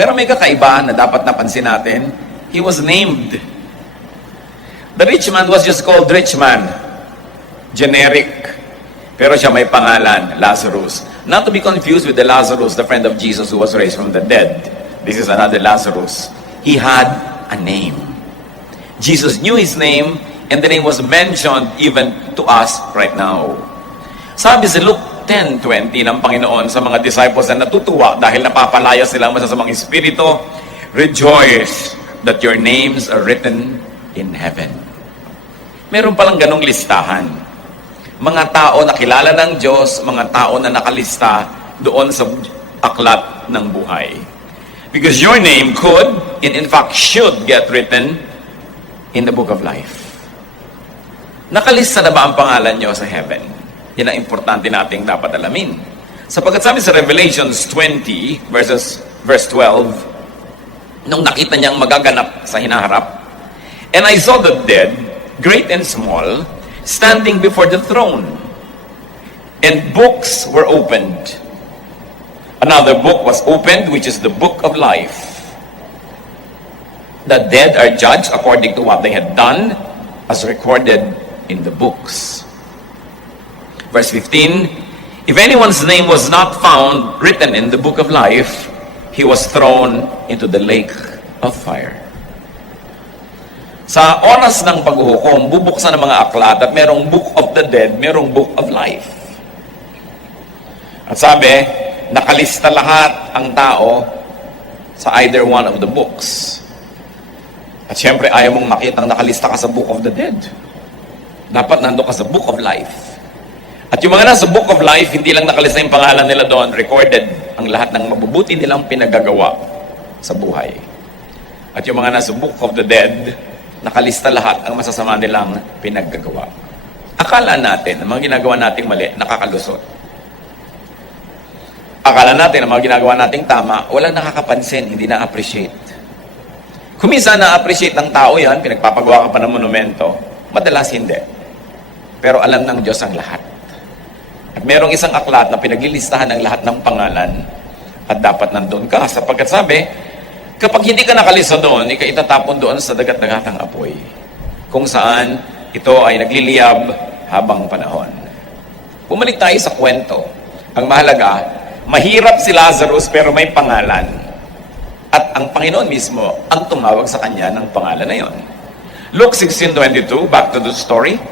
Pero may kakaiba na dapat napansin natin. He was named. The rich man was just called rich man. Generic. Pero siya may pangalan, Lazarus. Not to be confused with the Lazarus, the friend of Jesus who was raised from the dead. This is another Lazarus. He had a name. Jesus knew his name, and the name was mentioned even to us right now. Sabi sa Luke 10:20 ng Panginoon sa mga disciples na natutuwa dahil napapalaya sila sa masasamang espiritu, rejoice that your names are written in heaven. Meron palang ganong listahan. Mga tao na kilala ng Diyos, mga tao na nakalista doon sa aklat ng buhay. Because your name could, and in fact should get written in the book of life. Nakalista na ba ang pangalan nyo sa heaven? Yan ang importante nating dapat alamin. Sapagkat sabi sa Revelations 20, verse 12, nung nakita niyang magaganap sa hinaharap, and I saw the dead, great and small, standing before the throne, and books were opened. Another book was opened, which is the book of life. The dead are judged according to what they had done, as recorded in the books. Verse 15, if anyone's name was not found written in the book of life, he was thrown into the lake of fire. Sa oras ng paghuhukom, bubuksan ng mga aklat at merong book of the dead, merong book of life. At sabi, nakalista lahat ang tao sa either one of the books. At syempre, ayaw mong makitang nakalista ka sa book of the dead. Dapat nando ka sa book of life. At yung mga nasa book of life, hindi lang nakalista yung pangalan nila doon, recorded ang lahat ng mabubuti nilang pinagagawa sa buhay. At yung mga nasa book of the dead, nakalista lahat ang masasama nilang pinaggagawa. Akala natin, ang mga ginagawa nating mali, nakakalusot. Akala natin, ang mga ginagawa nating tama, walang nakakapansin, hindi na-appreciate. Kung minsan na-appreciate ng tao yan, pinagpapagawa ka pa ng monumento, madalas hindi. Pero alam ng Diyos ang lahat. At merong isang aklat na pinaglilistahan ang lahat ng pangalan at dapat nandun ka. Sapagkat sabi, kapag hindi ka nakalista doon, ika itatapon doon sa dagat-dagatang apoy. Kung saan ito ay nagliliyab habang panahon. Bumalik tayo sa kwento. Ang mahalaga, mahirap si Lazarus pero may pangalan. At ang Panginoon mismo ang tumawag sa kanya ng pangalan na yon. Luke 16:22, back to the story.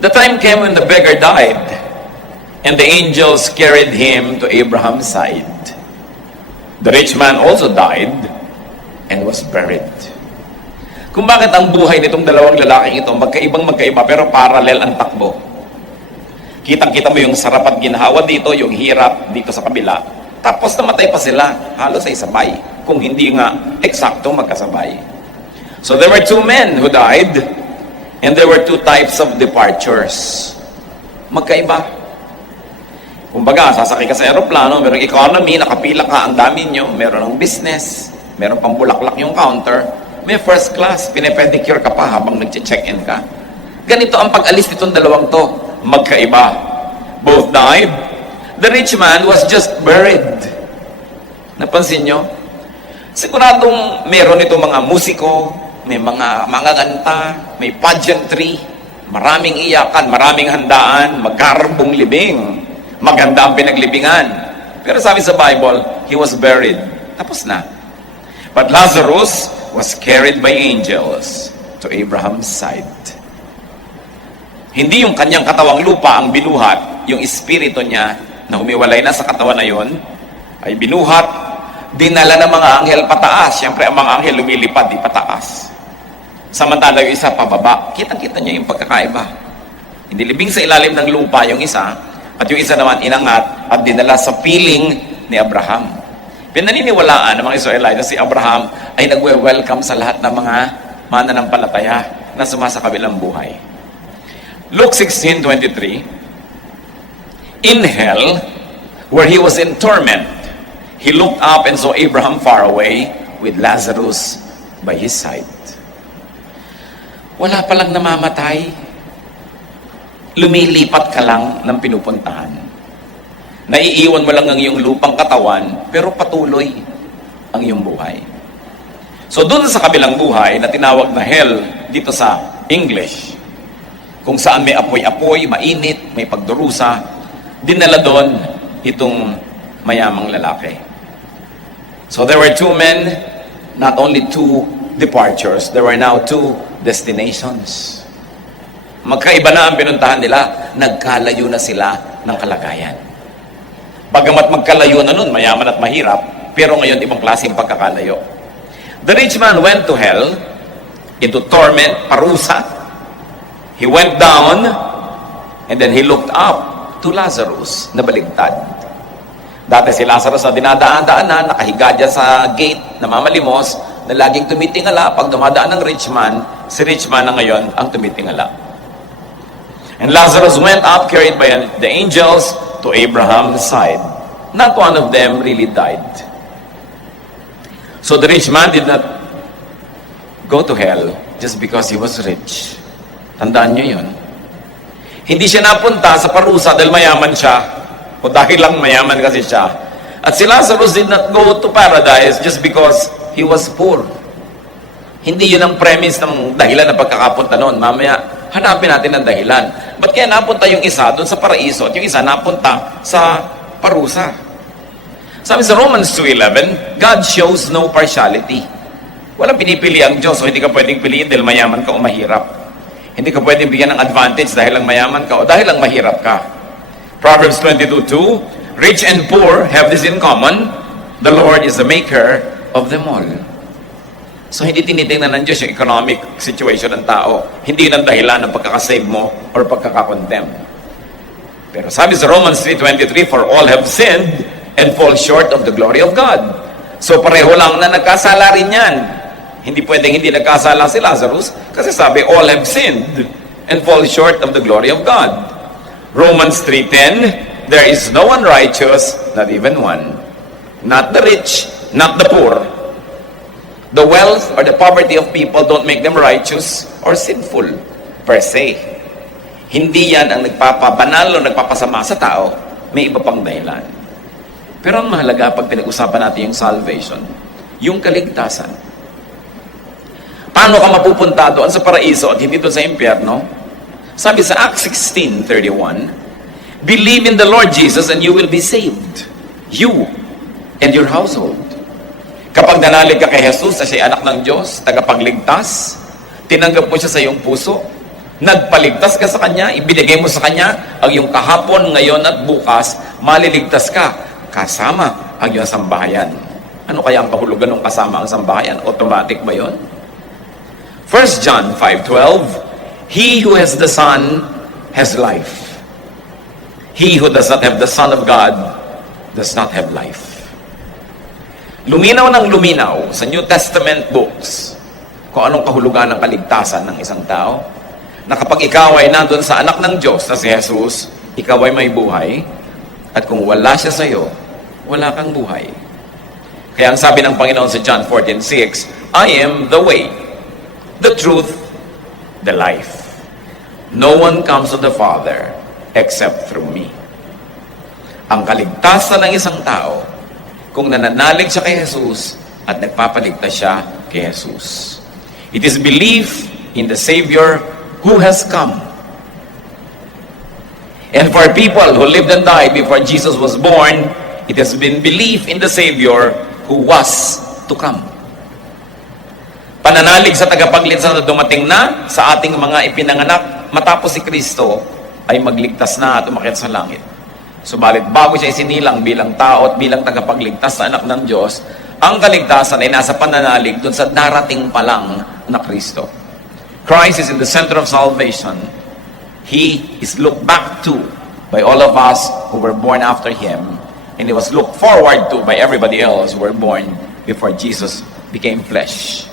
The time came when the beggar died, and the angels carried him to Abraham's side. The rich man also died and was buried. Kung bakit ang buhay nitong dalawang lalaking ito, magkaiba pero parallel ang takbo. Kitang-kita mo yung sarap at ginhawa dito, yung hirap dito sa kabila. Tapos namatay pa sila, halos ay sabay. Kung hindi nga eksakto magkasabay. So there were two men who died, and there were two types of departures. Magkaiba. Kumbaga, sasakay ka sa aeroplano, merong economy, nakapila ka, ang dami nyo, meron ng business, meron pang bulaklak yung counter, may first class, pinepedicure ka pa habang nag-check-in ka. Ganito ang pag-alis nitong dalawang to, magkaiba. Both died. The rich man was just buried. Napansin nyo? Siguradong meron itong mga musiko, may mga kanta, may pageantry, maraming iyakan, maraming handaan, magkarambong libing, maganda ang pinaglibingan. Pero sabi sa Bible, he was buried. Tapos na. But Lazarus was carried by angels to Abraham's side. Hindi yung kanyang katawang lupa ang binuhat, yung espiritu niya na humiwalay na sa katawan na yon, ay binuhat, dinala ng mga anghel pataas. Siyempre, ang mga anghel lumilipad, di pataas. Samantala yung isa pababa. Kitang-kita niya yung pagkakaiba. Hindi libing sa ilalim ng lupa yung isa, at yung isa naman inangat at dinala sa piling ni Abraham. Pinaniniwalaan ng mga Israelite na si Abraham ay nagwe-welcome sa lahat ng mga mananampalataya na sumasakabilang buhay. Luke 16:23, in hell, where he was in torment, he looked up and saw Abraham far away with Lazarus by his side. Wala palang namamatay. Lumilipat ka lang ng pinupuntahan. Naiiwan mo lang ang iyong lupang katawan, pero patuloy ang iyong buhay. So dun sa kabilang buhay na tinawag na hell dito sa English, kung saan may apoy-apoy, mainit, may pagdurusa, dinala doon itong mayamang lalaki. So there were two men, not only two departures, there were now two destinations. Magkaiba na ang pinuntahan nila, nagkalayo na sila ng kalagayan. Bagamat magkalayo na nun, mayaman at mahirap, pero ngayon ibang klaseng pagkakalayo. The rich man went to hell, into torment, parusa. He went down, and then he looked up to Lazarus, na baligtad. Dati si Lazarus na dinadaan-daanan, nakahiga dyan sa gate, namamalimos, na laging tumitingala. Pag dumadaan ng rich man, si rich man na ngayon ang tumitingala. And Lazarus went up, carried by the angels, to Abraham's side. Not one of them really died. So the rich man did not go to hell just because he was rich. Tandaan nyo yun. Hindi siya napunta sa parusa dahil mayaman siya o dahil lang mayaman kasi siya. At si Lazarus did not go to paradise just because he was poor. Hindi yun ang premise ng dahilan ng pagkakapunta noon. Mamaya, hanapin natin ang dahilan. Ba't kaya napunta yung isa doon sa paraiso at yung isa napunta sa parusa? Sabi sa Romans 2:11, God shows no partiality. Walang pinipili ang Diyos, o hindi ka pwedeng piliin dahil mayaman ka o mahirap. Hindi ka pwedeng bigyan ng advantage dahil lang mayaman ka o dahil lang mahirap ka. Proverbs 22:2, rich and poor have this in common, the Lord is the maker of them all. So hindi tinitingnan ng Diyos yung economic situation ng tao. Hindi yun ang dahilan ng pagkakasave mo or pagkakakondemn. Pero sabi sa Romans 3:23, for all have sinned and fall short of the glory of God. So pareho lang na nagkasala rin yan. Hindi pwedeng hindi nagkasala si Lazarus kasi sabi all have sinned and fall short of the glory of God. Romans 3:10, there is no one righteous, not even one. Not the rich, not the poor. The wealth or the poverty of people don't make them righteous or sinful per se. Hindi yan ang nagpapabanal o nagpapasama sa tao. May iba pang dahilan. Pero ang mahalaga pag pinag-usapan natin yung salvation, yung kaligtasan. Paano ka mapupunta doon sa paraiso at hindi doon sa impyerno? Sabi sa Acts 16:31, believe in the Lord Jesus and you will be saved. You and your household. Kapag nanalig ka kay Jesus na siya anak ng Diyos, tagapagligtas, tinanggap mo siya sa iyong puso, nagpaligtas ka sa Kanya, ibinigay mo sa Kanya ang iyong kahapon, ngayon at bukas, maliligtas ka kasama ang iyong sambahayan. Ano kaya ang kahulugan ng kasama ang sambahayan? Automatic ba yun? 1 John 5:12, he who has the Son has life. He who does not have the Son of God does not have life. Luminaw ng luminaw sa New Testament books kung anong kahulugan ng kaligtasan ng isang tao, na kapag ikaw ay nandun sa anak ng Diyos na si Jesus, ikaw ay may buhay, at kung wala siya sa iyo, wala kang buhay. Kaya ang sabi ng Panginoon sa John 14:6, I am the way, the truth, the life. No one comes to the Father except through me. Ang kaligtasan ng isang tao, kung nananalig siya kay Jesus at nagpapaligtas siya kay Jesus. It is belief in the Savior who has come. And for people who lived and died before Jesus was born, it has been belief in the Savior who was to come. Pananalig sa tagapagligtas na dumating na sa ating mga ipinanganak matapos si Kristo ay magligtas na at umakyat sa langit. Subalit bago siya isinilang bilang tao at bilang tagapagligtas na anak ng Diyos, ang kaligtasan ay nasa pananalig dun sa darating pa lang na Kristo. Christ is in the center of salvation. He is looked back to by all of us who were born after Him, and He was looked forward to by everybody else who were born before Jesus became flesh.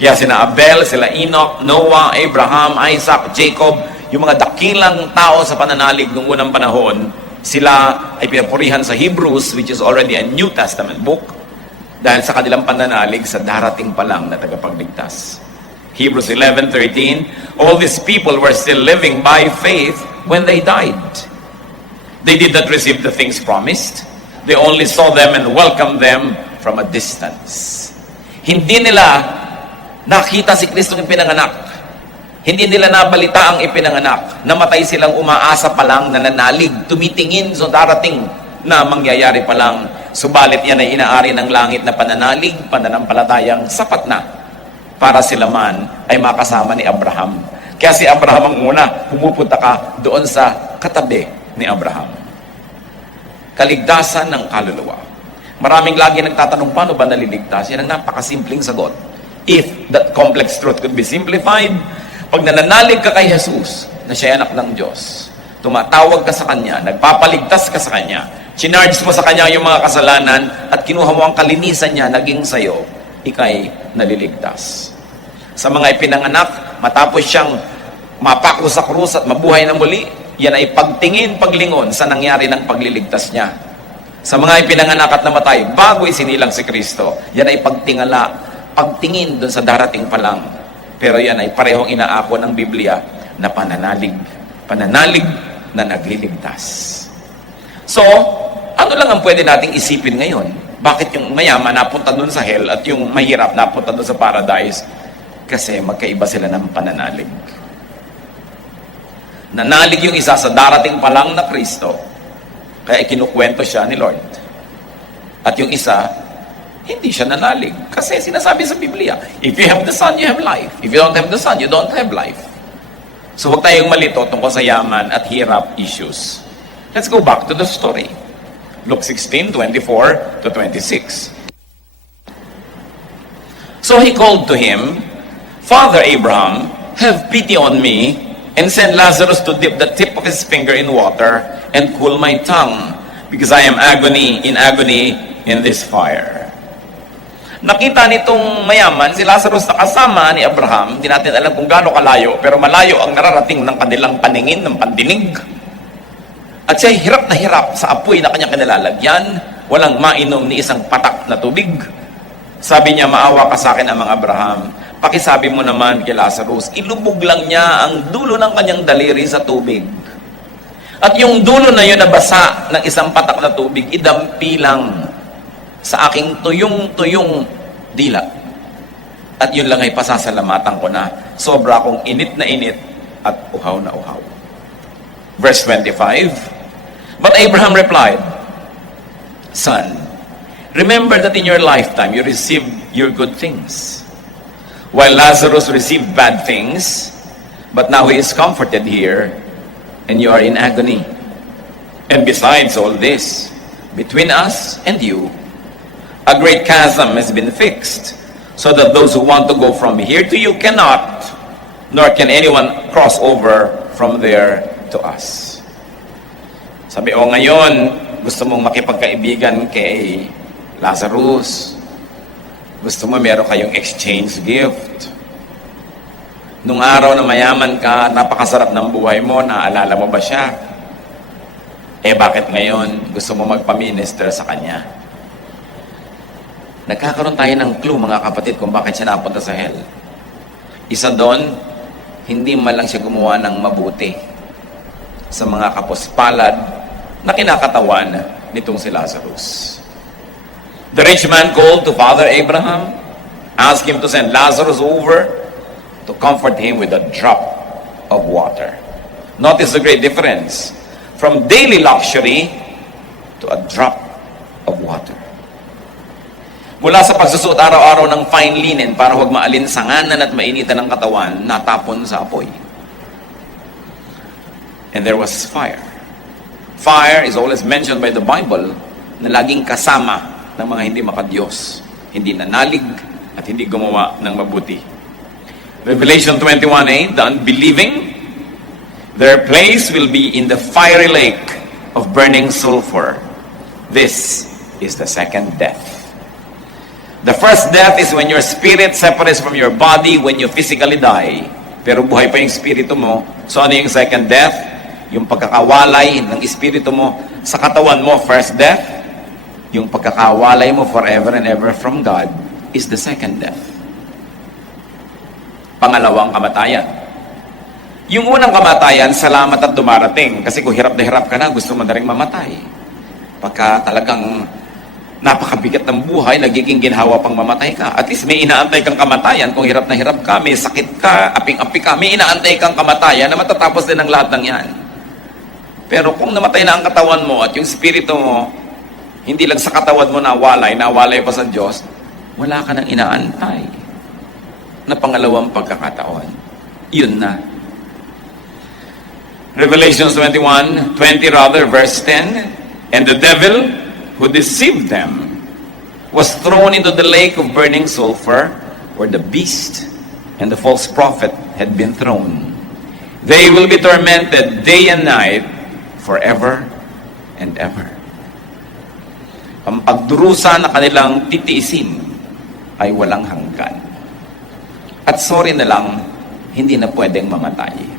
Kaya sina Abel, sila Enoch, Noah, Abraham, Isaac, Jacob, yung mga dakilang tao sa pananalig ng unang panahon, sila ay pinapurihan sa Hebrews, which is already a New Testament book, dahil sa kanilang pananalig sa darating pa lang na tagapagligtas. Hebrews 11:13, all these people were still living by faith when they died. They did not receive the things promised. They only saw them and welcomed them from a distance. Hindi nila nakita si Kristo ng pinanganak. Hindi nila nabalita ang ipinanganak. Namatay silang umaasa pa lang, nananalig, tumitingin sa darating na mangyayari pa lang. Subalit yan ay inaari ng langit na pananalig, pananampalatayang sapat na para sila man ay makasama ni Abraham. Kaya si Abraham ang una, pumupunta ka doon sa katabi ni Abraham. Kaligtasan ng kaluluwa. Maraming lagi nagtatanong, paano ba naliligtas? Yan ang napakasimpleng sagot. If that complex truth could be simplified, pag nananalig ka kay Jesus, na siya anak ng Diyos, tumatawag ka sa Kanya, nagpapaligtas ka sa Kanya, chinarge mo sa Kanya yung mga kasalanan, at kinuha mo ang kalinisan niya, naging sayo, ikay naliligtas. Sa mga ipinanganak, matapos siyang mapako sa krus at mabuhay na muli, yan ay pagtingin, paglingon sa nangyari ng pagliligtas niya. Sa mga ipinanganak at namatay, bago isinilang si Kristo, yan ay pagtingala, pagtingin dun sa darating pa lang. Pero yan ay parehong inaako ng Biblia na pananalig. Pananalig na nagliligtas. So, ano lang ang pwede nating isipin ngayon? Bakit yung mayaman napunta dun sa hell at yung mahirap napunta dun sa paradise? Kasi magkaiba sila ng pananalig. Nanalig yung isa sa darating pa lang na Kristo, kaya kinukwento siya ni Lord. At yung isa, hindi siya nanalig. Kasi sinasabi sa Biblia, if you have the Son, you have life. If you don't have the Son, you don't have life. So huwag tayong malito tungkol sa yaman at hirap issues. Let's go back to the story. Luke 16:24 to 26. So he called to him, Father Abraham, have pity on me, and send Lazarus to dip the tip of his finger in water and cool my tongue, because I am in agony in this fire. Nakita nitong mayaman, si Lazarus na kasama ni Abraham, hindi natin alam kung gaano kalayo, pero malayo ang nararating ng kanilang paningin, ng pandinig. At siya hirap na hirap sa apoy na kanyang kinalalagyan, walang mainom ni isang patak na tubig. Sabi niya, maawa ka sa akin, Amang Abraham. Pakisabi mo naman kay Lazarus, ilubog lang niya ang dulo ng kanyang daliri sa tubig. At yung dulo na yun na basa ng isang patak na tubig, idampi lang sa aking tuyong-tuyong dila. At yun lang ay pasasalamatan ko na sobra akong init na init at uhaw na uhaw. Verse 25, But Abraham replied, Son, remember that in your lifetime you received your good things, while Lazarus received bad things, but now he is comforted here, and you are in agony. And besides all this, between us and you, a great chasm has been fixed, so that those who want to go from here to you cannot, nor can anyone cross over from there to us. Sabi, ngayon, gusto mong makipagkaibigan kay Lazarus. Gusto mo meron kayong exchange gift. Nung araw na mayaman ka, napakasarap ng buhay mo, naaalala mo ba siya? Bakit ngayon gusto mo magpa-minister sa kanya? Nagkakaroon tayo ng clue, mga kapatid, kung bakit siya napunta sa hell. Isa doon, hindi man lang siya gumawa ng mabuti sa mga kapuspalad na kinakatawan nitong si Lazarus. The rich man called to Father Abraham, asked him to send Lazarus over to comfort him with a drop of water. Notice the great difference from daily luxury to a drop of water. Mula sa pagsusuot araw-araw ng fine linen para huwag maalinsanganan at mainitan ng katawan, natapon sa apoy. And there was fire. Fire is always mentioned by the Bible na laging kasama ng mga hindi makadiyos, hindi nanalig at hindi gumawa ng mabuti. Revelation 21:8, the unbelieving, their place will be in the fiery lake of burning sulfur. This is the second death. The first death is when your spirit separates from your body when you physically die. Pero buhay pa yung espiritu mo. So ano yung second death? Yung pagkakawalay ng espiritu mo sa katawan mo, first death. Yung pagkakawalay mo forever and ever from God is the second death. Pangalawang kamatayan. Yung unang kamatayan, salamat at dumarating. Kasi kung hirap na hirap ka na, gusto mo na rin mamatay. Pagka talagang napakabigat ng buhay, nagiging ginhawa pang mamatay ka. At least may inaantay kang kamatayan. Kung hirap na hirap ka, may sakit ka, aping-api ka, may inaantay kang kamatayan na matatapos din ang lahat ng yan. Pero kung namatay na ang katawan mo at yung spirito mo, hindi lang sa katawan mo nawalay pa sa Diyos, wala ka nang inaantay na pangalawang pagkakataon. Yun na. Revelation 21, 20 rather, verse 10, and the devil who deceived them was thrown into the lake of burning sulfur, where the beast and the false prophet had been thrown. They will be tormented day and night forever and ever. Ang pagdurusa na kanilang titiisin ay walang hanggan. At sorry na lang, hindi na pwedeng mamatay.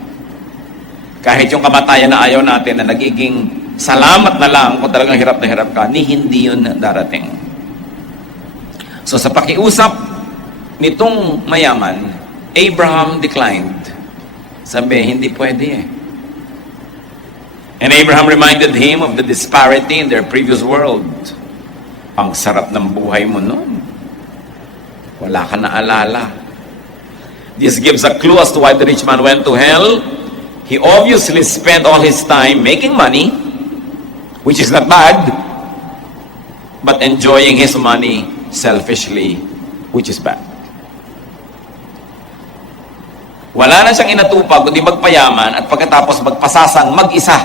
Kahit yung kamatayan na ayaw natin na nagiging salamat na lang kung talagang hirap na hirap ka, hindi yun darating. So sa pakiusap nitong mayaman, Abraham declined. Sabi, hindi pwede eh. And Abraham reminded him of the disparity in their previous world. Ang sarap ng buhay mo noon. Wala ka na alala. This gives a clue as to why the rich man went to hell. He obviously spent all his time making money, which is not bad, but enjoying his money selfishly, which is bad. Wala na siyang inatupag kundi magpayaman at pagkatapos magpasasang mag-isa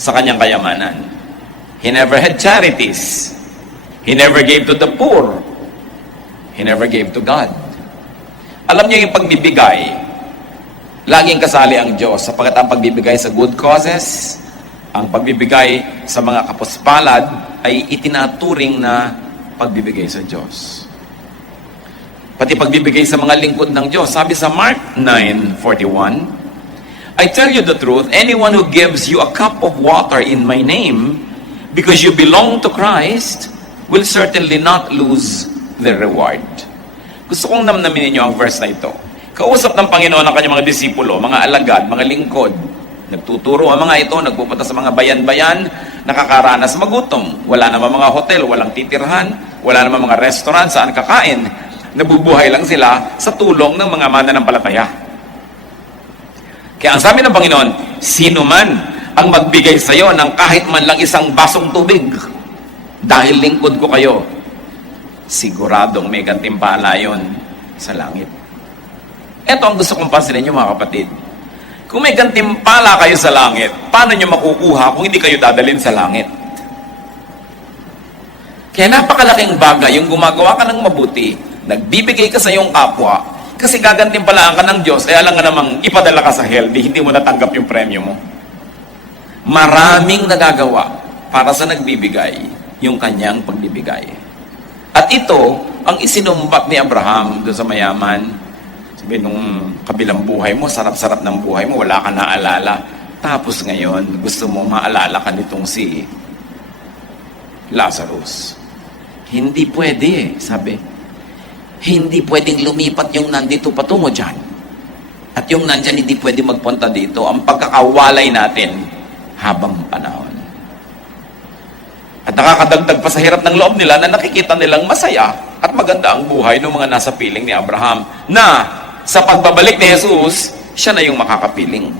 sa kanyang kayamanan. He never had charities. He never gave to the poor. He never gave to God. Alam niyo yung pagbibigay, laging kasali ang Diyos sapagkat ang pagbibigay sa good causes, ang pagbibigay sa mga kapuspalad ay itinaturing na pagbibigay sa Diyos. Pati pagbibigay sa mga lingkod ng Diyos. Sabi sa Mark 9:41, I tell you the truth, anyone who gives you a cup of water in my name, because you belong to Christ, will certainly not lose their reward. Gusto kong namnamin ninyo ang verse na ito. Kausap ng Panginoon ang kanyang mga disipulo, mga alagad, mga lingkod. Nagtuturo ang mga ito, nagpupunta sa mga bayan-bayan, nakakaranas magutom. Wala naman mga hotel, walang titirhan, wala naman mga restaurant saan kakain. Nabubuhay lang sila sa tulong ng mga mananampalataya. Kaya ang sabi ng Panginoon, sino man ang magbigay sa iyo ng kahit man lang isang basong tubig, dahil lingkod ko kayo, siguradong may gantimpala yon sa langit. Ito ang gusto kong pansinin nyo mga kapatid. Kung may gantimpala kayo sa langit, paano nyo makukuha kung hindi kayo dadalhin sa langit? Kaya napakalaking bagay yung gumagawa ka ng mabuti, nagbibigay ka sa iyong kapwa, kasi gagantimpalaan ka ng Diyos, kaya alam nga namang ipadala ka sa hell, hindi mo natanggap yung premyo mo. Maraming nagagawa para sa nagbibigay yung kanyang pagbibigay. At ito, ang isinumbat ni Abraham doon sa mayaman. Sabi, nung kabilang buhay mo, sarap-sarap ng buhay mo, wala ka naalala. Tapos ngayon, gusto mo maalala ka nitong si Lazarus. Hindi pwede, sabi. Hindi pwedeng lumipat yung nandito patungo dyan. At yung nandyan, hindi pwede magpunta dito. Ang pagkakawalay natin habang panahon. At nakakadagdag pa sa hirap ng loob nila na nakikita nilang masaya at maganda ang buhay ng mga nasa piling ni Abraham na sa pagbabalik ni Jesus, siya na yung makakapiling.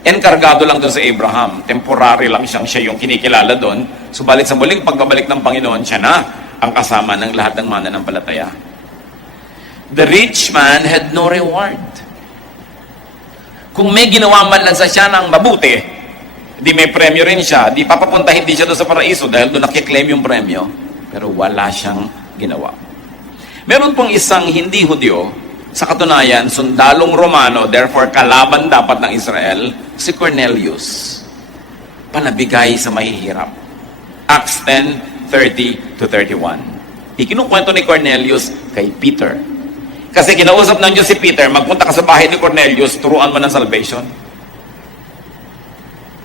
Enkargado lang doon sa Abraham. Temporary lang siya yung kinikilala doon. Subalit sa muling pagbabalik ng Panginoon, siya na ang kasama ng lahat ng mananampalataya. The rich man had no reward. Kung may ginawa man lang sa siya ng mabuti, di may premyo rin siya, di papapunta hindi siya doon sa paraiso dahil doon nakiklaim yung premyo, pero wala siyang ginawa. Meron pong isang hindi Hudyo, sa katunayan, sundalong Romano, therefore kalaban dapat ng Israel, si Cornelius. Panabigay sa mahihirap. Acts 10:30-31. Ikinukwento ni Cornelius kay Peter. Kasi kinausap ng Diyos si Peter, magpunta ka sa bahay ni Cornelius, turuan mo ng salvation.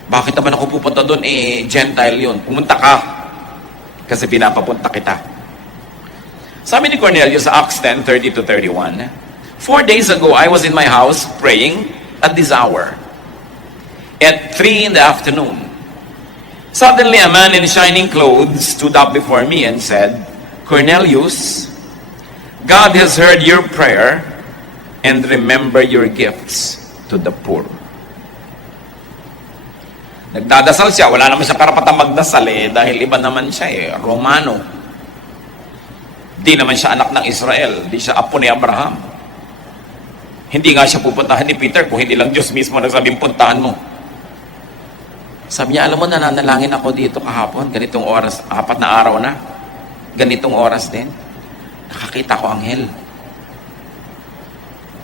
Bakit naman ako pupunta doon? Gentile yun. Pumunta ka. Kasi pinapapunta kita. Sabi ni Cornelius sa Acts 10:30-31, 4 days ago, I was in my house praying at this hour. At 3 in the afternoon, suddenly a man in shining clothes stood up before me and said, Cornelius, God has heard your prayer and remember your gifts to the poor. Nagdadasal siya, wala naman siya karapatang magdasal dahil iba naman siya Romano. Di naman siya anak ng Israel, di siya apo ni Abraham. Hindi nga siya pupuntahan ni Peter kung hindi lang Diyos mismo nagsabing puntahan mo. Sabi niya, alam mo, nananalangin ako dito kahapon, ganitong oras, 4 na araw na, ganitong oras din. Nakakita ko anghel.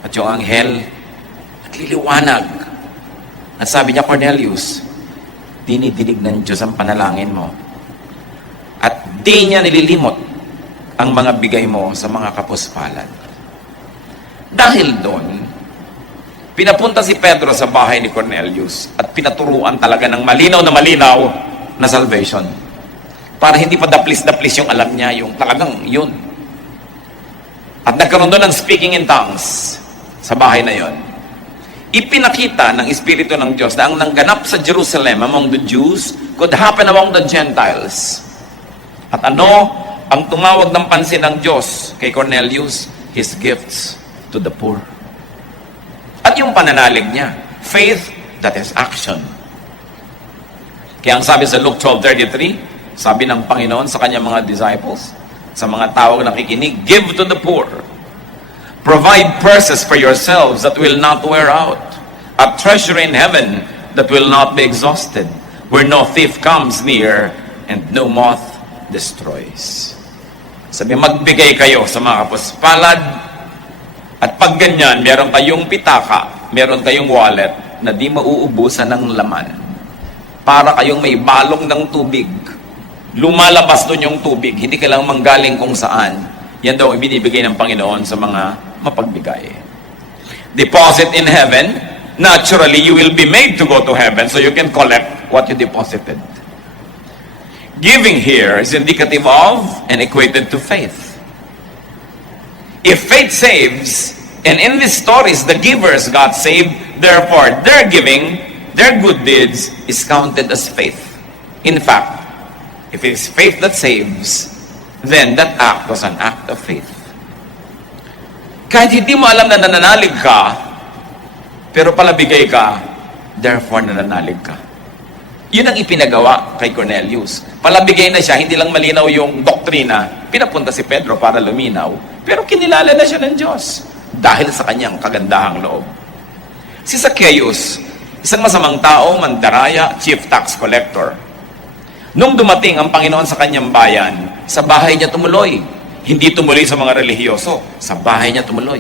At yung anghel, nagliliwanag. At sabi niya, Cornelius, dinidinig ng Diyos ang panalangin mo. At di niya nililimot ang mga bigay mo sa mga kapuspalan. Dahil doon, pinapunta si Pedro sa bahay ni Cornelius at pinaturuan talaga ng malinaw na salvation. Para hindi pa daplis-daplis yung alam niya, yung talagang yun. At nagkaroon doon ng speaking in tongues sa bahay na yon. Ipinakita ng Espiritu ng Diyos na ang nangganap sa Jerusalem among the Jews could happen among the Gentiles. At ano ang tumawag ng pansin ng Diyos kay Cornelius? His gifts to the poor. At yung pananalig niya, faith that is action. Kaya ang sabi sa Luke 12:33, sabi ng Panginoon sa kanyang mga disciples, sa mga tawag nakikinig, give to the poor. Provide purses for yourselves that will not wear out, a treasure in heaven that will not be exhausted, where no thief comes near and no moth destroys. Sabi, magbigay kayo sa mga kapuspalad, at pag ganyan, meron kayong pitaka, meron kayong wallet na di mauubusan ng laman. Para kayong may balong ng tubig. Lumalabas doon yung tubig, hindi kailangang manggaling kung saan. Yan daw ibinibigay ng Panginoon sa mga mapagbigay. Deposit in heaven, naturally you will be made to go to heaven so you can collect what you deposited. Giving here is indicative of and equated to faith. If faith saves, and in these stories the givers got saved, therefore their giving, their good deeds is counted as faith. In fact, if it is faith that saves, then that act was an act of faith. Kahit hindi mo alam na nananalig ka, pero palabigay ka, therefore nananalig ka. Yun ang ipinagawa kay Cornelius. Palabigay na siya, hindi lang malinaw yung doktrina, pinapunta si Pedro para luminaw, pero kinilala na siya ng Diyos dahil sa kanyang kagandahang loob. Si Zacchaeus, isang masamang tao, mandaraya, chief tax collector. Nung dumating ang Panginoon sa kanyang bayan, sa bahay niya tumuloy. Hindi tumuloy sa mga relihiyoso, sa bahay niya tumuloy.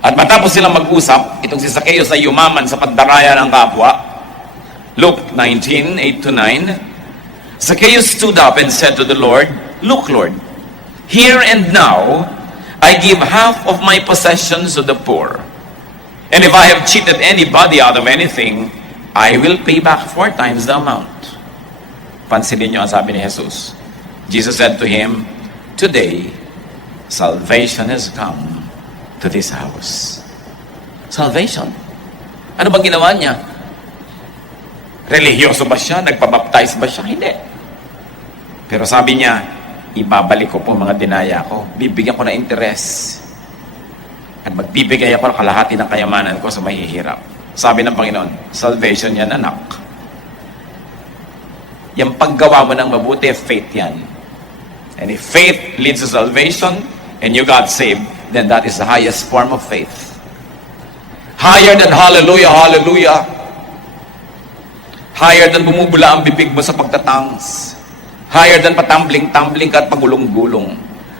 At matapos silang mag-usap, itong si Zacchaeus na yumaman sa pagdaraya ng kapwa, Luke 19:8-9, Zacchaeus stood up and said to the Lord, Look, Lord, here and now I give half of my possessions to the poor. And if I have cheated anybody out of anything, I will pay back 4 times the amount. Pansinin niyo ang sabi ni Jesus. Jesus said to him, Today, salvation has come to this house. Salvation. Ano bang ginawa niya? Religyoso ba siya? Nagpabaptize ba siya? Hindi. Pero sabi niya, ibabalik ko po mga dinaya ko. Bibigyan ko na interes. At magbibigay ako ng kalahati ng kayamanan ko sa mahihirap. Sabi ng Panginoon, salvation yan, anak. Yung paggawa mo ng mabuti, faith yan. And if faith leads to salvation, and you got saved, then that is the highest form of faith. Higher than hallelujah, hallelujah. Higher than bumubula ang bibig mo sa pagtatangs. Higher than patambling-tambling ka at pagulong-gulong.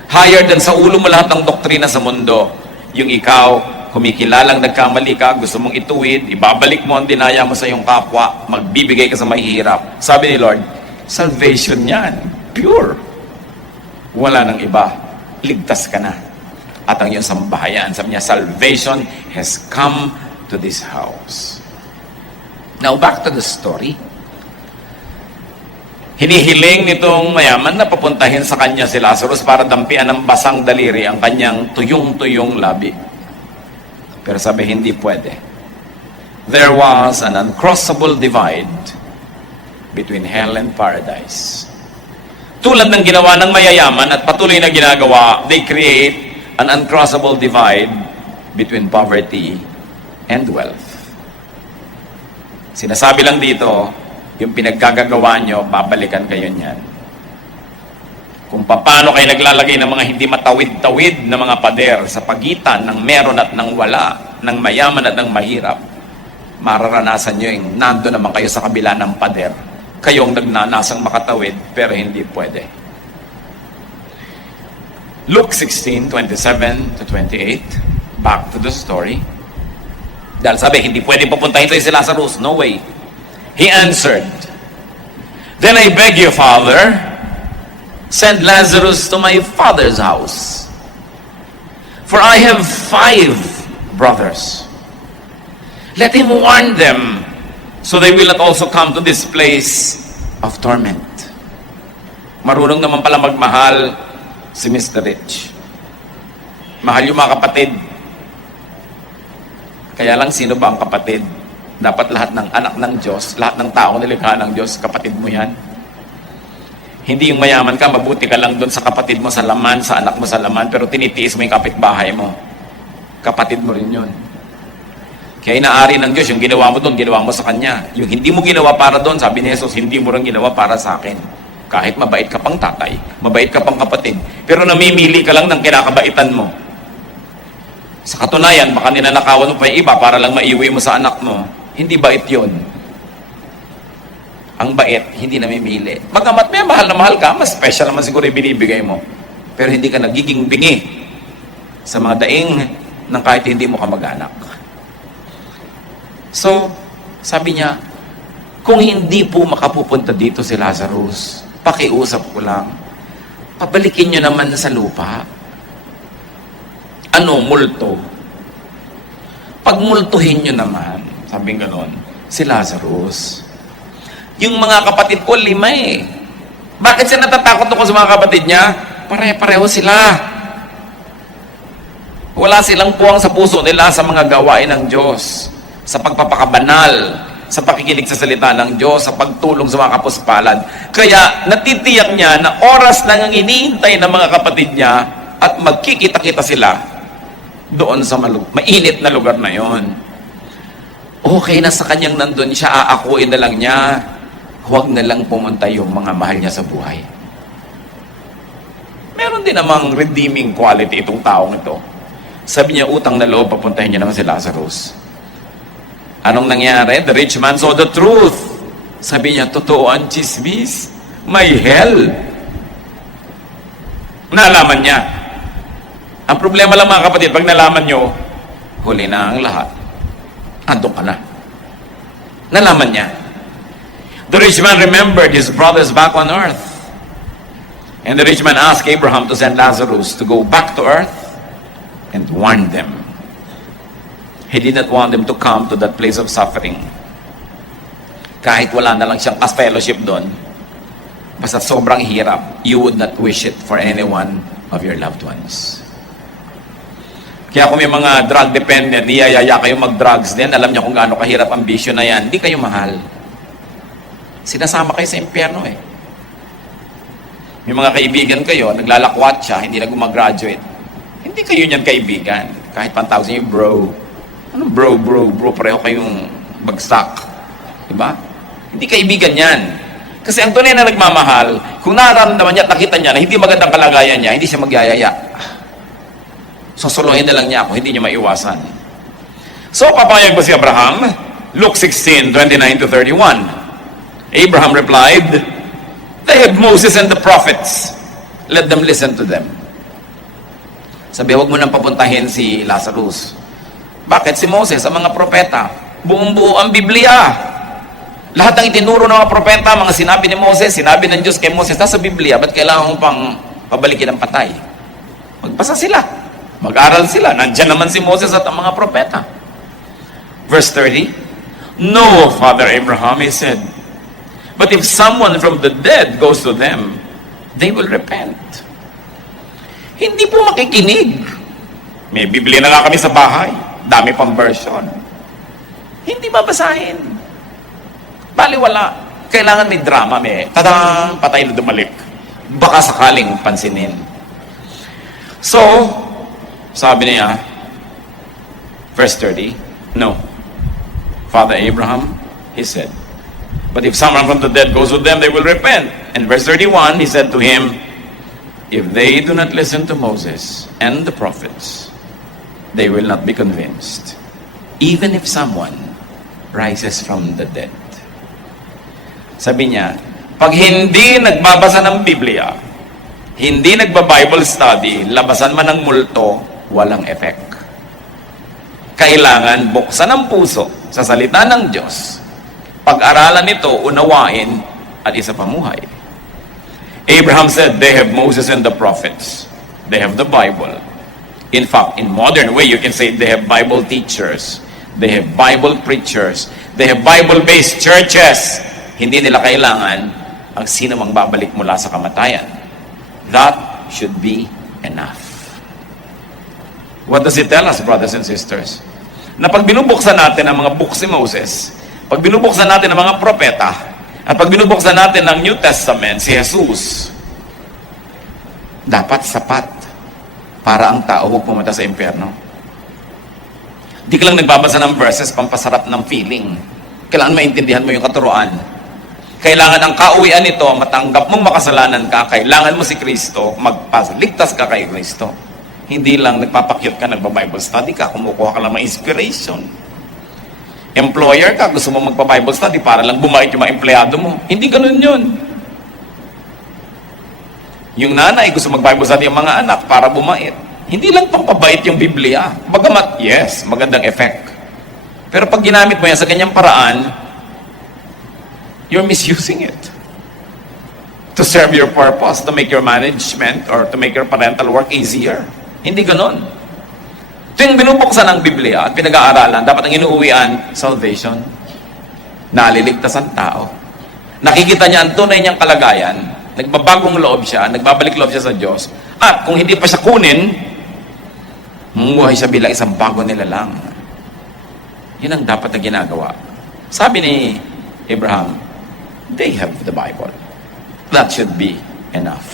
Higher than sa ulo mo lahat ng doktrina sa mundo. Yung ikaw, kumikilalang nagkamali ka, gusto mong ituwid, ibabalik mo ang dinaya mo sa iyong kapwa, magbibigay ka sa mahihirap. Sabi ni Lord, salvation yan. Pure. Wala nang iba. Ligtas ka na. At ang iyong sambahayan, sabi niya, salvation has come to this house. Now, back to the story. Hinihiling nitong mayaman na papuntahin sa kanya si Lazarus para dampian ng basang daliri ang kanyang tuyong-tuyong labi. Pero sabi, hindi pwede. There was an uncrossable divide between hell and paradise. Tulad ng ginawa ng mayayaman at patuloy na ginagawa, they create an uncrossable divide between poverty and wealth. Sinasabi lang dito, yung pinaggagawa nyo, babalikan kayo niyan. Kung paano kayo naglalagay ng mga hindi matawid-tawid na mga pader sa pagitan ng meron at ng wala, ng mayaman at ng mahirap, mararanasan nyo yung nando naman kayo sa kabila ng pader. Kayong nagnanasang makatawid, pero hindi pwede. Luke 16:27 to 28, back to the story. Dahil sabi, hindi pwede papuntahin tayo si Lazarus. No way. He answered, "Then I beg you, Father, send Lazarus to my father's house. For I have 5 brothers. Let him warn them, so they will not also come to this place of torment." Marunong naman pala magmahal si Mr. Rich. Mahal yung mga kapatid. Kaya lang, sino ba ang kapatid? Dapat lahat ng anak ng Diyos, lahat ng tao nilikha ng Diyos, kapatid mo yan. Hindi yung mayaman ka, mabuti ka lang doon sa kapatid mo sa laman, sa anak mo sa laman, pero tinitiis mo yung kapitbahay mo. Kapatid mo rin yun. Kaya inaari ng Diyos, yung ginawa mo doon, ginawa mo sa Kanya. Yung hindi mo ginawa para doon, sabi ni Jesus, hindi mo rin ginawa para sa akin. Kahit mabait ka pang tatay, mabait ka pang kapatid, pero namimili ka lang ng kinakabaitan mo. Sa katunayan, baka ninanakawan mo pa yung iba para lang maiwi mo sa anak mo. Hindi bait yun. Ang bait, hindi namimili. Magamat may mahal na mahal ka, mas special naman siguro yung binibigay mo. Pero hindi ka nagiging bingi sa mga daing ng kahit hindi mo kamag-anak. So, sabi niya, kung hindi po makapupunta dito si Lazarus, pakiusap ko lang, pabalikin niyo naman sa lupa. Ano, multo? Pagmultuhin niyo naman, sabi ganon, si Lazarus. Yung mga kapatid ko, 5 eh. Bakit siya natatakot ako sa mga kapatid niya? Pare-pareho sila. Wala silang puwang sa puso nila sa mga gawain ng Diyos, sa pagpapakabanal, sa pakikinig sa salita ng Diyos, sa pagtulong sa mga kapuspalad. Kaya natitiyak niya na oras lang ang iniintay ng mga kapatid niya at magkikita-kita sila doon sa mainit na lugar na yon. Okay na sa kanyang nandun siya, aakuin na lang niya. Huwag na lang pumunta yung mga mahal niya sa buhay. Meron din namang redeeming quality itong taong ito. Sabi niya, utang na loob, papuntahin niya naman si Lazarus. Anong nangyari? The rich man saw the truth. Sabi niya, totoo ang chismis. May hell. Nalaman niya. Ang problema lang mga kapatid, pag nalaman nyo, huli na ang lahat. Andun ka na. Nalaman niya. The rich man remembered his brothers back on earth. And the rich man asked Abraham to send Lazarus to go back to earth and warn them. He did not want them to come to that place of suffering. Kahit wala na lang siyang fellowship doon, basta sobrang hirap, you would not wish it for anyone of your loved ones. Kaya kung may mga drug dependent, niyayaya kayo mag-drugs din, alam niyo kung gaano kahirap ang bisyo na yan, hindi kayo mahal. Sinasama kayo sa impyerno eh. May mga kaibigan kayo, naglalakwat siya, hindi na gumagraduate. Hindi kayo niyan kaibigan. Kahit pantawag sa inyo, bro. Ano bro? Pareho kayong bagsak. Diba? Hindi kaibigan yan. Kasi ang tunay na nagmamahal, kung nararamdaman niya at nakita niya na hindi magandang kalagayan niya, hindi siya magyayaya. Susuluhin na lang niya ako, hindi niya maiwasan. So, papayag ba si Abraham? Luke 16:29 to 31. Abraham replied, "They have Moses and the prophets. Let them listen to them." Sabi, huwag mo nang papuntahin si Lazarus. Bakit si Moses, ang mga propeta? Buong-buo ang Biblia. Lahat ng itinuro ng mga propeta, mga sinabi ni Moses, sinabi ng Diyos kay Moses, nasa Biblia, ba't kailangan mo pang pabalikin ang patay? Magbasa sila. Mag-aral sila. Nandiyan naman si Moses at ang mga propeta. Verse 30, "No, Father Abraham," he said, But if someone from the dead goes to them, they will repent. Hindi po makikinig. May Biblia na nga kami sa bahay. Dami pang version. Hindi babasahin. Baliwala. Kailangan may drama, may tada, patay na dumalik. Baka sakaling pansinin. So, sabi niya, verse 30, no. Father Abraham, he said, but if someone from the dead goes with them, they will repent. And verse 31, he said to him, if they do not listen to Moses and the prophets, they will not be convinced, even if someone rises from the dead. Sabi niya, pag hindi nagbabasa ng Biblia, hindi nagba-Bible study, labasan man ng multo, walang effect. Kailangan buksan ang puso sa salita ng Diyos, pag-aralan ito, unawain, at isa pamuhay. Abraham said, they have Moses and the prophets. They have the Bible. In fact, in modern way, you can say they have Bible teachers. They have Bible preachers. They have Bible-based churches. Hindi nila kailangan ang sino mang babalik mula sa kamatayan. That should be enough. What does it tell us, brothers and sisters? Na pag binubuksan natin ang mga books ni Moses, pag binubuksan natin ang mga propeta, at pag binubuksan natin ang New Testament, si Jesus, dapat sapat para ang tao huwag pumunta sa impyerno. Di ka lang nagbabasa ng verses pampasarap ng feeling. Kailangan maintindihan mo yung katuruan. Kailangan ang kauwian nito, matanggap mong makasalanan ka, kailangan mo si Kristo, magpaligtas ka kay Kristo. Hindi lang nagpapakyut ka, nagpa-Bible study ka, kumukuha ka lang ng inspiration. Employer ka, gusto mo magpa-Bible study para lang bumait yung mga empleyado mo. Hindi ganun yun. Yung nanay, gusto mag-Bible study yung mga anak para bumait. Hindi lang pampabait yung Biblia. Bagamat, yes, magandang effect. Pero pag ginamit mo yan sa kanyang paraan, you're misusing it. To serve your purpose, to make your management, or to make your parental work easier. Hindi ganun. Ito yung binubuksan ng Biblia at pinag-aaralan, dapat ang inuuwian, salvation. Naliligtas ang tao. Nakikita niya ang tunay niyang kalagayan, nagbabagong loob siya, nagbabalik loob siya sa Diyos, at kung hindi pa siya kunin, mumuhay siya bilang isang bago nilalang. Yun ang dapat na ginagawa. Sabi ni Abraham, they have the Bible. That should be enough.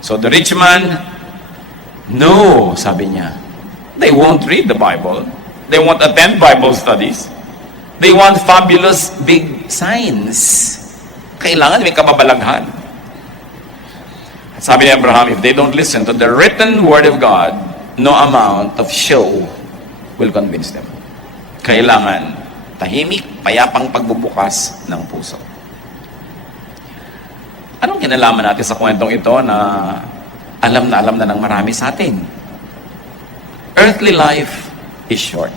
So the rich man, no, sabi niya, they won't read the Bible. They won't attend Bible studies. They want fabulous big signs. Kailangan may kababalaghan. At sabi ni Abraham, if they don't listen to the written word of God, no amount of show will convince them. Kailangan tahimik, payapang pagbubukas ng puso. Anong kinalaman natin sa kwentong ito na alam na ng marami sa atin? Earthly life is short.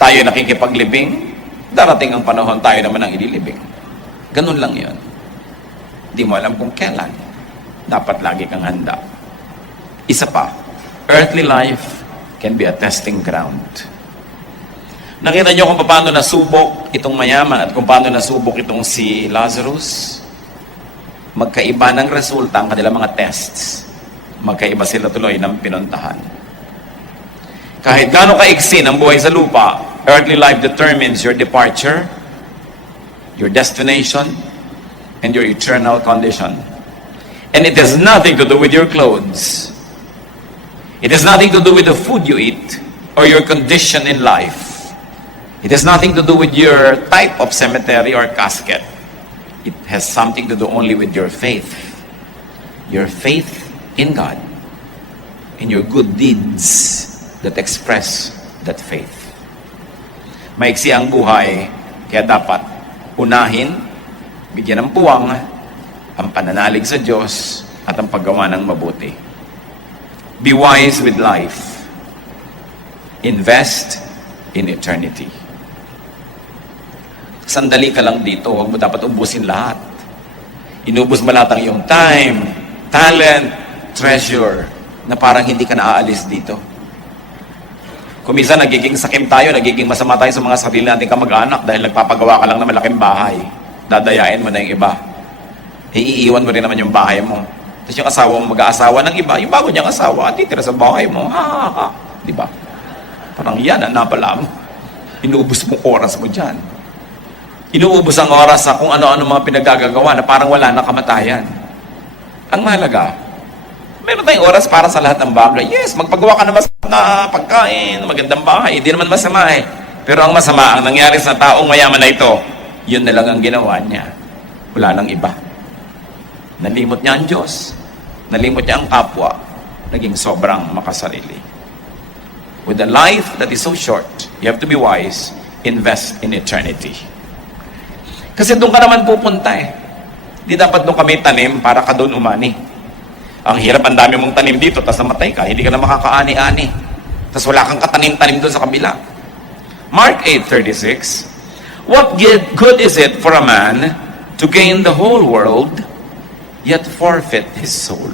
Tayo nakikipaglibing, darating ang panahon tayo naman ang ililibing. Ganun lang yun. Di mo alam kung kailan. Dapat lagi kang handa. Isa pa, earthly life can be a testing ground. Nakita niyo kung paano nasubok itong mayaman at kung paano nasubok itong si Lazarus? Magkaiba ng resulta ang kanilang mga tests. Magkaiba sila tuloy ng pinuntahan. Kahit gaano kaigsin ang buhay sa lupa, earthly life determines your departure, your destination, and your eternal condition. And it has nothing to do with your clothes. It has nothing to do with the food you eat or your condition in life. It has nothing to do with your type of cemetery or casket. It has something to do only with your faith. Your faith in God. And your good deeds that express that faith. Maiksi ang buhay, kaya dapat unahin, bigyan ng puwang, ang pananalig sa Diyos at ang paggawa ng mabuti. Be wise with life. Invest in eternity. Sandali ka lang dito, huwag mo dapat ubusin lahat. Inubos mo lahat ang iyong time, talent, treasure, na parang hindi ka naaalis dito. Kung minsan nagiging sakim tayo, nagiging masama tayo sa mga sarili nating kamag-anak dahil nagpapagawa ka lang ng malaking bahay. Dadayain mo na yung iba. Iiiwan mo rin naman yung bahay mo. Tapos yung asawa mo mag-aasawa ng iba, yung bago niyang asawa, titira sa bahay mo. Ha. Di ba? Parang yan ang napala mo. Inuubos mong oras mo dyan. Inuubos ang oras sa kung ano-ano mga pinagagagawa na parang wala na kamatayan. Ang mahalaga, meron tayong oras para sa lahat ng bagay. Yes, magpagawa ka na masarap na pagkain, magandang bahay, hindi naman masama eh. Pero ang masama, ang nangyari sa taong mayaman na ito, yun na lang ang ginawa niya. Wala nang iba. Nalimot niya ang Diyos. Nalimot niya ang kapwa. Naging sobrang makasarili. With a life that is so short, you have to be wise, invest in eternity. Kasi doon ka naman pupunta eh. Di dapat doon kami tanim para ka doon umani. Ang hirap, ang dami mong tanim dito, tapos namatay ka, hindi ka na makakaani-ani. Tapos wala kang katanim-tanim doon sa kabila. Mark 8:36, what good is it for a man to gain the whole world, yet forfeit his soul?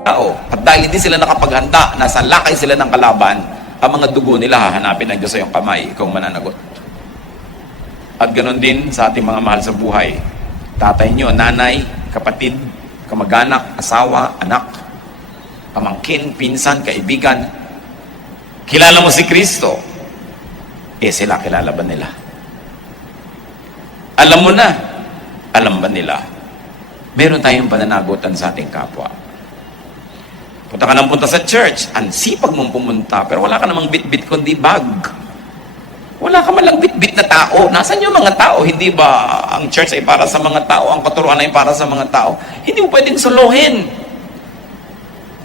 Tao, at dahil hindi sila nakapaghanda, nasa lakay sila ng kalaban, ang mga dugo nila hahanapin ng Diyos sa iyong kamay, ikaw mananagot. At ganoon din sa ating mga mahal sa buhay. Tatay nyo, nanay, kapatid, kamag-anak, asawa, anak, pamangkin, pinsan, kaibigan. Kilala mo si Kristo, sila kilala ba nila? Alam mo na, alam ba nila? Meron tayong pananagutan sa ating kapwa. Punta ka nang punta sa church, ang sipag mong pumunta, pero wala ka namang bit-bit kundi bag. Wala ka man lang bit-bit na tao. Nasaan yung mga tao? Hindi ba ang church ay para sa mga tao? Ang katuruan ay para sa mga tao? Hindi mo pwedeng suluhin.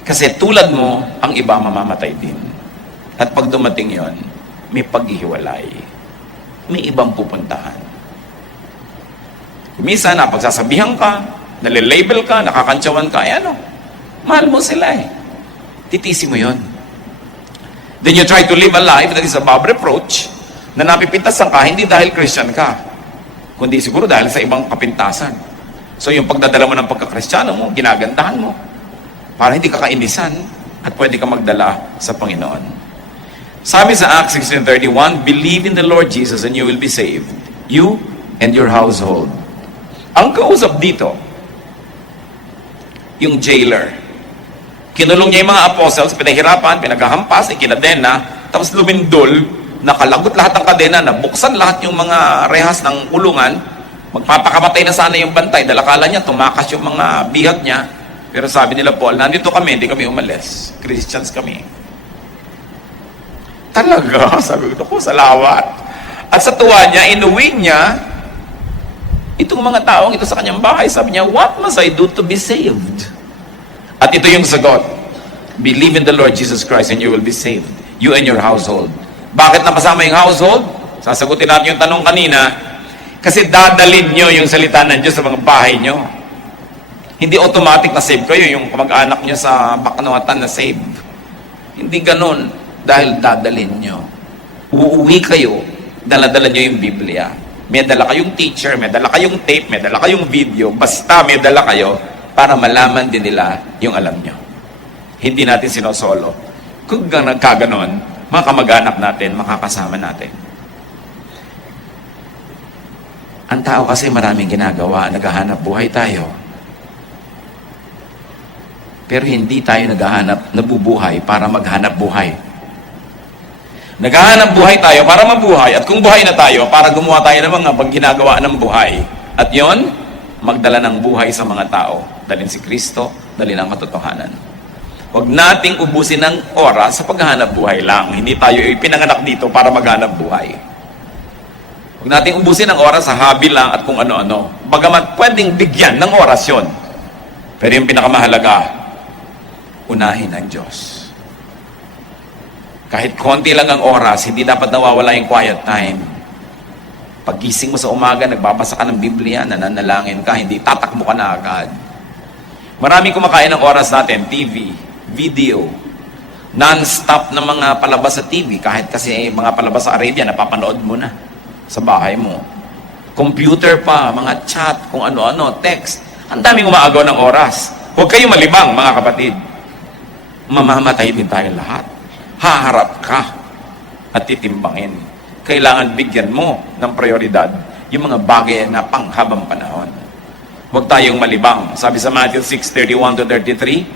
Kasi tulad mo, ang iba mamamatay din. At pag dumating yon, may paghihiwalay. May ibang pupuntahan. Minsan, pagsasabihan ka, nalilabel ka, nakakantsawan ka, mahal mo sila eh. Titisi mo yon. Then you try to live a life that is above reproach, na napipintasan ka, hindi dahil Christian ka, kundi siguro dahil sa ibang kapintasan. So yung pagdadala mo ng pagkakristyano mo, ginagandahan mo, para hindi ka kainisan, at pwede ka magdala sa Panginoon. Sabi sa Acts 16:31, believe in the Lord Jesus and you will be saved, you and your household. Ang kausap dito, yung jailer. Kinulong niya yung mga apostles, pinahirapan, pinaghahampas, ikinadena, tapos lumindol, nakalagot lahat ng kadena, nabuksan lahat yung mga rehas ng kulungan, magpapakamatay na sana yung bantay, dahil akala niya, tumakas yung mga bihat niya. Pero sabi nila, Paul, nandito kami, hindi kami umalis. Christians kami. Talaga, sabi ko, salawat. At sa tuwa niya, inuwi niya, itong mga taong ito sa kanyang bahay, sabi niya, what must I do to be saved? At ito yung sagot, believe in the Lord Jesus Christ and you will be saved, you and your household. Bakit napasama yung household? Sasagutin natin yung tanong kanina, kasi dadalhin nyo yung salita ng Diyos sa mga bahay nyo. Hindi automatic na save kayo, yung kamag-anak nyo sa Baknoatan na save. Hindi ganun, dahil dadalhin nyo. Uuwi kayo, dala-dala nyo yung Biblia. May dala kayong teacher, may dala kayong tape, may dala kayong video, basta may dala kayo, para malaman din nila yung alam nyo. Hindi natin sinosolo. Kung nagkaganon, mga kamag-anak natin, makakasama natin. Ang tao kasi maraming ginagawa, naghahanap buhay tayo. Pero hindi tayo nabubuhay para maghanap buhay. Naghahanap buhay tayo para mabuhay. At kung buhay na tayo, para gumawa tayo ng mga ginagawa ng buhay. At yon, magdala ng buhay sa mga tao. Dalhin si Kristo, dalhin ang katotohanan. Huwag nating ubusin ng oras sa paghahanap buhay lang. Hindi tayo ipinanganak dito para maghanap buhay. Huwag nating ubusin ng oras sa hobby lang at kung ano-ano. Bagamat pwedeng bigyan ng oras yon. Pero yung pinakamahalaga, unahin ang Diyos. Kahit konti lang ang oras, hindi dapat nawawala yung quiet time. Paggising mo sa umaga, nagbabasa ka ng Biblia, nananalangin ka, hindi tatakbo ka na agad. Maraming kumakain ng oras natin, TV, video, non-stop na mga palabas sa TV, kahit kasi mga palabas sa Arabia, napapanood mo na sa bahay mo. Computer pa, mga chat, kung ano-ano, text. Ang daming umaagaw ng oras. Huwag kayong malibang, mga kapatid. Mamamatay din tayo lahat. Haharap ka at titimbangin. Kailangan bigyan mo ng prioridad yung mga bagay na panghabang panahon. Huwag tayong malibang. Sabi sa Matthew 6:31-33,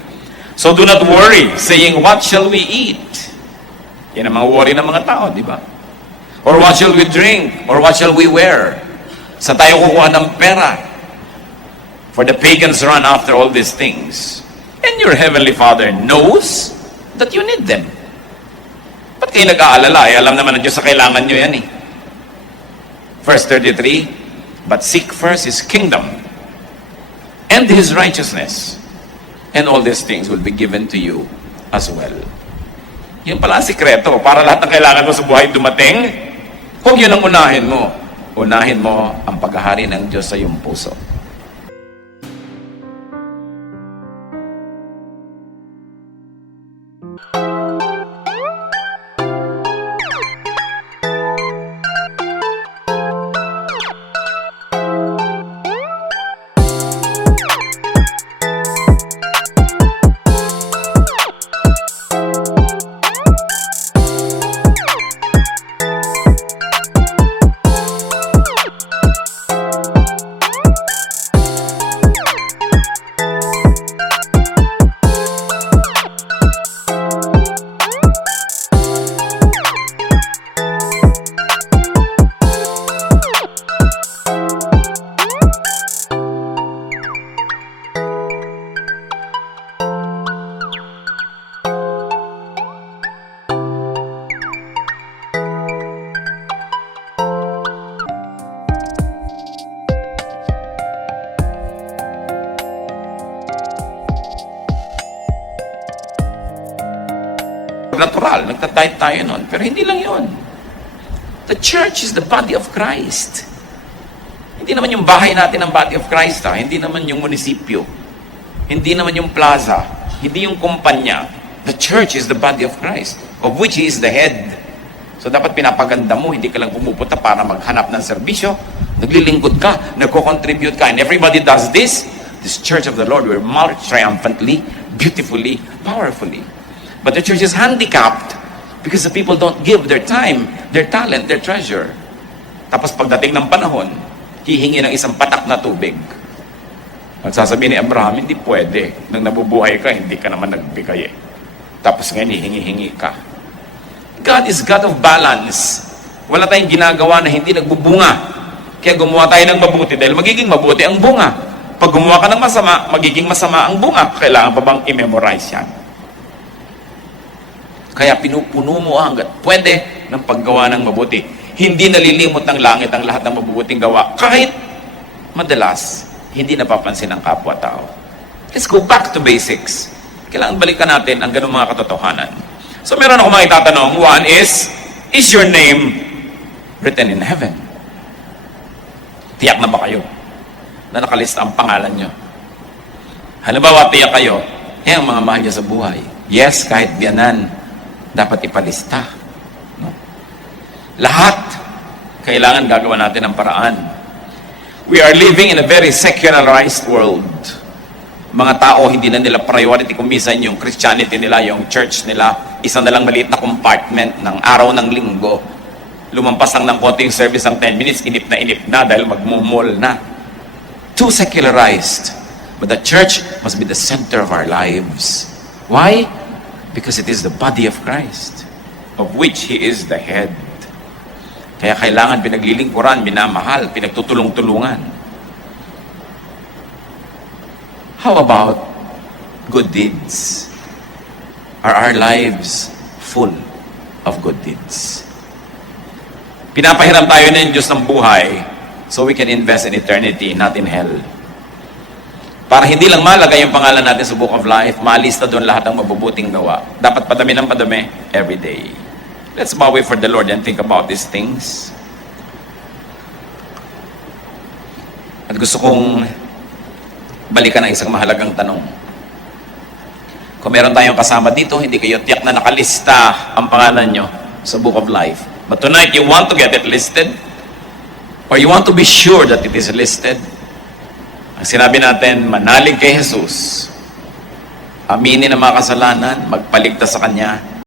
so do not worry, saying, what shall we eat? Yan ang mga worry ng mga tao, di ba? Or what shall we drink? Or what shall we wear? Sa tayo kukuha ng pera? For the pagans run after all these things. And your heavenly Father knows that you need them. Ba't kayo nag-aalala? Alam naman ng Diyos sa kailangan nyo yan eh. Verse 33, but seek first His kingdom and His righteousness, and all these things will be given to you as well. Yun pala ang sikreto. Para lahat ng kailangan mo sa buhay dumating, huwag yun ang unahin mo. Unahin mo ang paghahari ng Diyos sa iyong puso. Natural, nagtatayt tayo nun. Pero hindi lang yun. The church is the body of Christ. Hindi naman yung bahay natin ang body of Christ. Hindi naman yung munisipyo. Hindi naman yung plaza. Hindi yung kumpanya. The church is the body of Christ, of which He is the head. So dapat pinapaganda mo, hindi ka lang pumupunta para maghanap ng serbisyo. Naglilingkod ka, nagko-contribute ka, and everybody does this. This church of the Lord will march triumphantly, beautifully, powerfully. But the church is handicapped because the people don't give their time, their talent, their treasure. Tapos pagdating ng panahon, hihingi ng isang patak na tubig. At sasabihin ni Abraham, hindi pwede. Nang nabubuhay ka, hindi ka naman nagbigay eh. Tapos ngayon, hihingi-hingi ka. God is God of balance. Wala tayong ginagawa na hindi nagbubunga. Kaya gumawa tayo ng mabuti dahil magiging mabuti ang bunga. Pag gumawa ka ng masama, magiging masama ang bunga. Kailangan pa bang i-memorize yan? Kaya pinupuno mo hanggat pwede ng paggawa ng mabuti. Hindi nalilimot ng langit ang lahat ng mabubuting gawa. Kahit madalas, hindi napapansin ng kapwa-tao. Let's go back to basics. Kailangan balikan natin ang ganung mga katotohanan. So meron ako mga itatanong. One is your name written in heaven? Tiyak na ba kayo na nakalista ang pangalan nyo? Halimbawa, tiyak kayo, ang mga mahal niya sa buhay. Yes, kahit biyanan, dapat ipalista. No? Lahat, kailangan gagawa natin ng paraan. We are living in a very secularized world. Mga tao, hindi na nila priority kung minsan yung Christianity nila, yung church nila, isang na lang maliit na compartment ng araw ng linggo. Lumampas lang ng konting service ng 10 minutes, inip na dahil magmumol na. Too secularized. But the church must be the center of our lives. Why? Because it is the body of Christ, of which He is the head. Kaya kailangan pinaglilingkuran, minamahal, pinagtutulong-tulungan. How about good deeds? Are our lives full of good deeds? Pinapahiram tayo ng Diyos ng buhay so we can invest in eternity, not in hell. Para hindi lang malagay yung pangalan natin sa Book of Life, malista doon lahat ng mabubuting gawa. Dapat padami ng padami every day. Let's bow for the Lord and think about these things. At gusto kong balikan ang isang mahalagang tanong. Kung meron tayong kasama dito, hindi kayo tiyak na nakalista ang pangalan nyo sa Book of Life. But tonight, you want to get it listed? Or you want to be sure that it is listed? Ang sinabi natin, manalig kay Jesus, aminin ang mga kasalanan, magpaligtas sa Kanya,